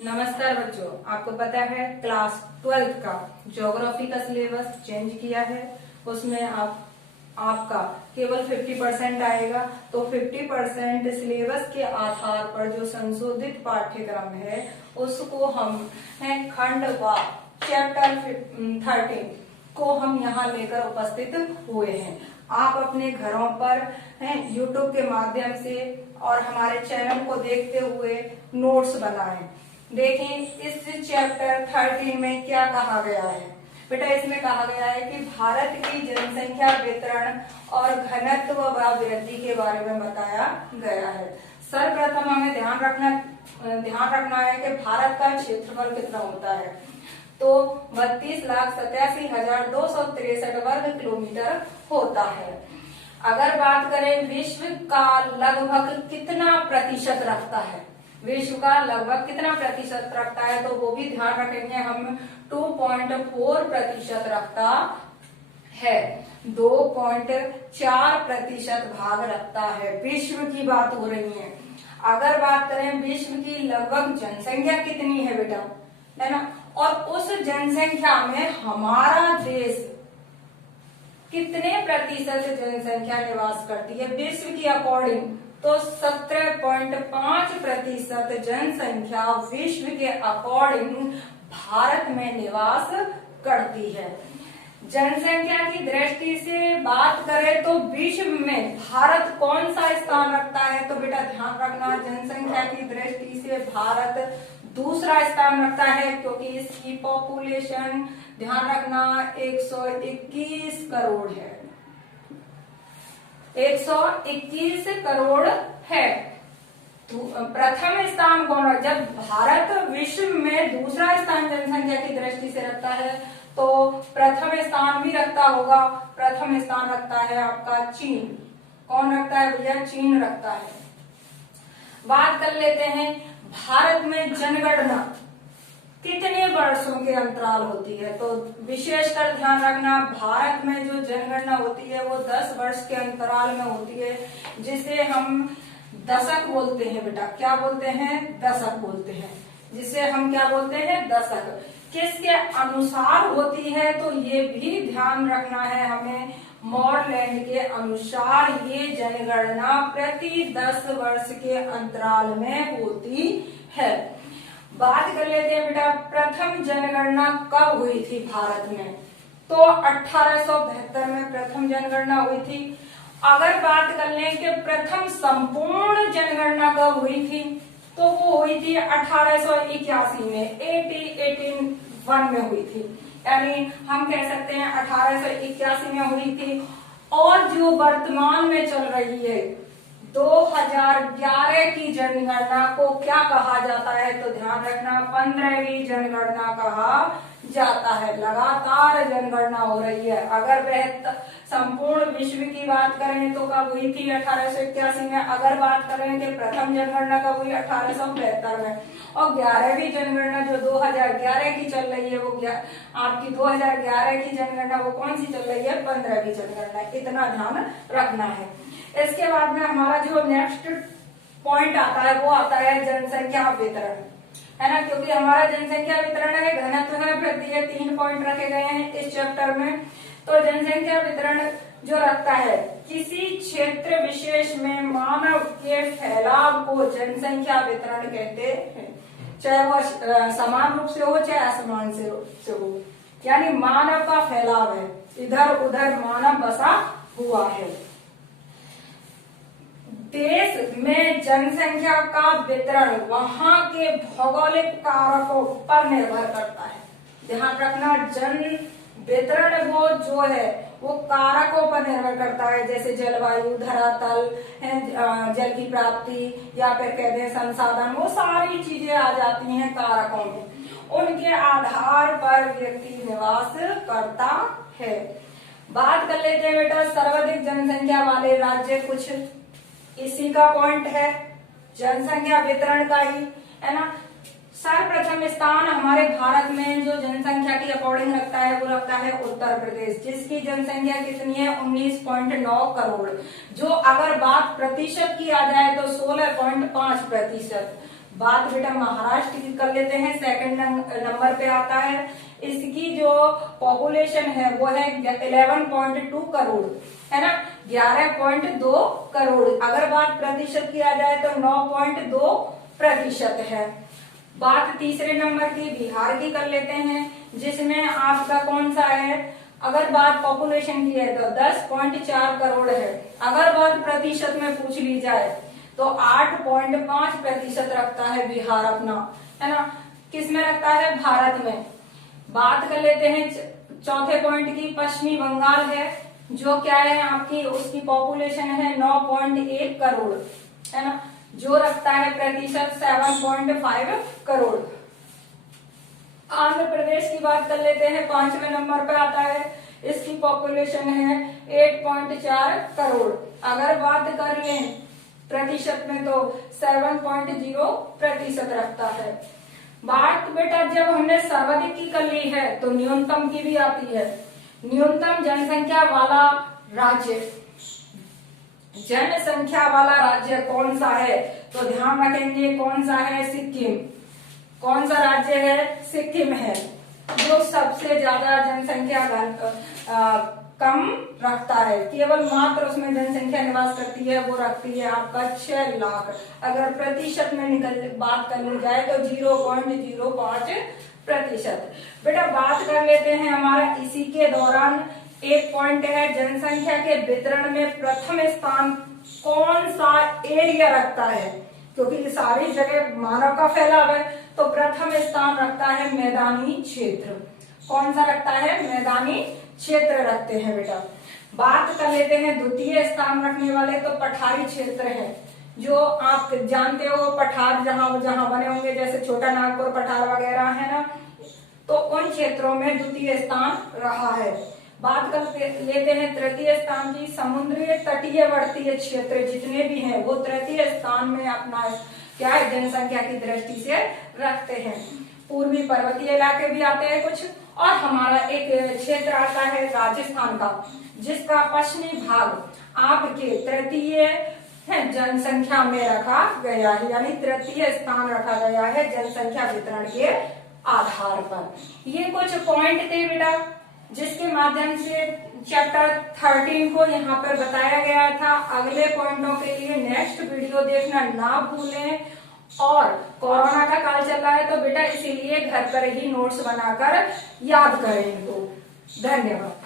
नमस्कार बच्चों, आपको पता है क्लास 12th का ज्योग्राफी का सिलेबस चेंज किया है। उसमें आपका केवल 50% आएगा। तो 50% सिलेबस के आधार पर जो संशोधित पाठ्यक्रम है उसको हम खंड व चैप्टर 13 को हम यहाँ लेकर उपस्थित हुए हैं। आप अपने घरों पर यूट्यूब के माध्यम से और हमारे चैनल को देखते हुए नोट्स बनाएं। देखें इस चैप्टर 13 में क्या कहा गया है। बेटा इसमें कहा गया है कि भारत की जनसंख्या वितरण और घनत्व व वृद्धि के बारे में बताया गया है। सर्वप्रथम हमें ध्यान रखना है कि भारत का क्षेत्रफल कितना होता है। तो 32,87,263 वर्ग किलोमीटर होता है। अगर बात करें विश्व का लगभग कितना प्रतिशत रखता है, विश्व का लगभग कितना प्रतिशत रखता है, तो वो भी ध्यान रखेंगे हम। 2.4% रखता है, 2.4% भाग रखता है। विश्व की बात हो रही है। अगर बात करें विश्व की लगभग जनसंख्या कितनी है बेटा, है ना, और उस जनसंख्या में हमारा देश कितने प्रतिशत जनसंख्या निवास करती है विश्व की अकॉर्डिंग, तो 17.5% जनसंख्या विश्व के अकॉर्डिंग भारत में निवास करती है। जनसंख्या की दृष्टि से बात करें तो विश्व में भारत कौन सा स्थान रखता है, तो बेटा ध्यान रखना जनसंख्या की दृष्टि से भारत दूसरा स्थान रखता है, क्योंकि इसकी पॉपुलेशन ध्यान रखना 121 करोड़ है। 121 करोड़ है। प्रथम स्थान कौन है? जब भारत विश्व में दूसरा स्थान जनसंख्या की दृष्टि से रखता है तो प्रथम स्थान भी रखता होगा। प्रथम स्थान रखता है आपका चीन। कौन रखता है भैया? चीन रखता है। बात कर लेते हैं भारत में जनगणना कितने वर्षों के अंतराल होती है, तो विशेषकर ध्यान रखना भारत में जो जनगणना होती है वो 10 वर्ष के अंतराल में होती है, जिसे हम दशक बोलते हैं। बेटा क्या बोलते हैं? दशक बोलते हैं, जिसे हम क्या बोलते हैं? दशक। किसके अनुसार होती है, तो ये भी ध्यान रखना है हमें। मॉरलैंड के अनुसार ये जनगणना प्रति 10 वर्ष के अंतराल में होती है। बात कर लेते हैं बेटा प्रथम जनगणना कब हुई थी भारत में, तो 1872 में प्रथम जनगणना हुई थी। अगर बात कर लें कि प्रथम संपूर्ण जनगणना कब हुई थी, तो वो हुई थी 1881 में, 1881 में हुई थी। यानी हम कह सकते हैं 1881 में हुई थी। और जो वर्तमान में चल रही है 2011 की जनगणना को क्या कहा जाता है, तो ध्यान रखना 15वीं जनगणना कहा जाता है। लगातार जनगणना हो रही है। अगर वह संपूर्ण विश्व की बात करें तो कब हुई थी? 1881 में। अगर बात करें कि प्रथम जनगणना कब हुई? 1872 में। और 11वीं जनगणना जो 2011 की चल रही है वो आपकी 2011 की जनगणना वो कौन सी चल रही है? 15वीं जनगणना। इतना ध्यान रखना है। इसके बाद में हमारा जो नेक्स्ट पॉइंट आता है वो आता है जनसंख्या वितरण, है ना, क्योंकि हमारा जनसंख्या वितरण है, घनत्व है, वृद्धि है, 3 पॉइंट रखे गए हैं इस चैप्टर में। तो जनसंख्या वितरण जो रखता है किसी क्षेत्र विशेष में मानव के फैलाव को जनसंख्या वितरण कहते हैं, चाहे वह समान रूप से हो चाहे असमान से हो। यानी मानव का फैलाव है, इधर उधर मानव बसा हुआ है। देश में जनसंख्या का वितरण वहां के भौगोलिक कारकों पर निर्भर करता है। ध्यान रखना जन वितरण वो जो है वो कारकों पर निर्भर करता है, जैसे जलवायु, धरातल, जल की प्राप्ति या फिर कहते हैं संसाधन, वो सारी चीजें आ जाती हैं कारकों में। उनके आधार पर व्यक्ति निवास करता है। बात कर लेते हैं बेटा सर्वाधिक जनसंख्या वाले राज्य, कुछ इसी का पॉइंट है जनसंख्या वितरण का ही, है ना। सर्वप्रथम स्थान हमारे भारत में जो जनसंख्या की अकॉर्डिंग रखता है वो रखता है उत्तर प्रदेश, जिसकी जनसंख्या कितनी है? 19.9 करोड़। जो अगर बात प्रतिशत की आ जाए तो 16.5%। बात बेटा महाराष्ट्र की कर लेते हैं, सेकंड नंबर पे आता है। इसकी जो पॉपुलेशन है वो है 11.2 करोड़, है ना, 11.2 करोड़। अगर बात प्रतिशत किया जाए तो 9.2% है। बात तीसरे नंबर की बिहार की कर लेते हैं, जिसमें आपका कौन सा है, अगर बात पॉपुलेशन की है तो 10.4 करोड़ है। अगर बात प्रतिशत में पूछ ली जाए तो 8.5% रखता है बिहार अपना, है ना, किसमें रखता है, भारत में। बात कर लेते हैं चौथे पॉइंट की, पश्चिमी बंगाल है, जो क्या है आपकी, उसकी पॉपुलेशन है 9.1 करोड़, है ना, जो रखता है प्रतिशत 7.5 करोड़। आंध्र प्रदेश की बात कर लेते हैं, 5वें नंबर पर आता है, इसकी पॉपुलेशन है 8.4 करोड़। अगर बात कर लें प्रतिशत में तो 7.0% रखता है। बात बेटा जब हमने सर्वाधिक की कर ली है तो न्यूनतम की भी आती है। न्यूनतम जनसंख्या वाला राज्य, जनसंख्या वाला राज्य कौन सा है, तो ध्यान रखेंगे कौन सा है, सिक्किम। कौन सा राज्य है, सिक्किम है, जो सबसे ज्यादा जनसंख्या कम रखता है। केवल मात्र उसमें जनसंख्या निवास करती है, वो रखती है आपका 6 लाख। अगर प्रतिशत में बात कर ली जाए तो 0.05%। बेटा बात कर लेते हैं हमारा इसी के दौरान एक पॉइंट है, जनसंख्या के वितरण में प्रथम स्थान कौन सा एरिया रखता है, क्योंकि सारी जगह मानव का फैलाव है, तो प्रथम स्थान रखता है मैदानी क्षेत्र। कौन सा रखता है, मैदानी क्षेत्र रखते हैं बेटा। बात कर लेते हैं द्वितीय स्थान रखने वाले, तो पठारी क्षेत्र है, जो आप जानते हो पठार जहां जहां बने होंगे, जैसे छोटा नागपुर पठार वगैरह है ना, तो उन क्षेत्रों में द्वितीय स्थान रहा है। बात कर लेते हैं तृतीय स्थान की, समुद्रीय तटीयवर्तीय क्षेत्र जितने भी हैं वो तृतीय स्थान में अपना क्या है, जनसंख्या की दृष्टि से रखते हैं। पूर्वी पर्वतीय इलाके भी आते हैं कुछ, और हमारा एक क्षेत्र आता है राजस्थान का, जिसका पश्चिमी भाग आपके तृतीय जनसंख्या में रखा गया है, यानी तृतीय स्थान रखा गया है जनसंख्या वितरण के आधार पर। ये कुछ पॉइंट थे बेटा, जिसके माध्यम से चैप्टर 13 को यहाँ पर बताया गया था। अगले पॉइंटों के लिए नेक्स्ट वीडियो देखना ना भूलें। और कोरोना का काल चल रहा है तो बेटा इसीलिए घर पर ही नोट्स बनाकर याद करें इनको। धन्यवाद।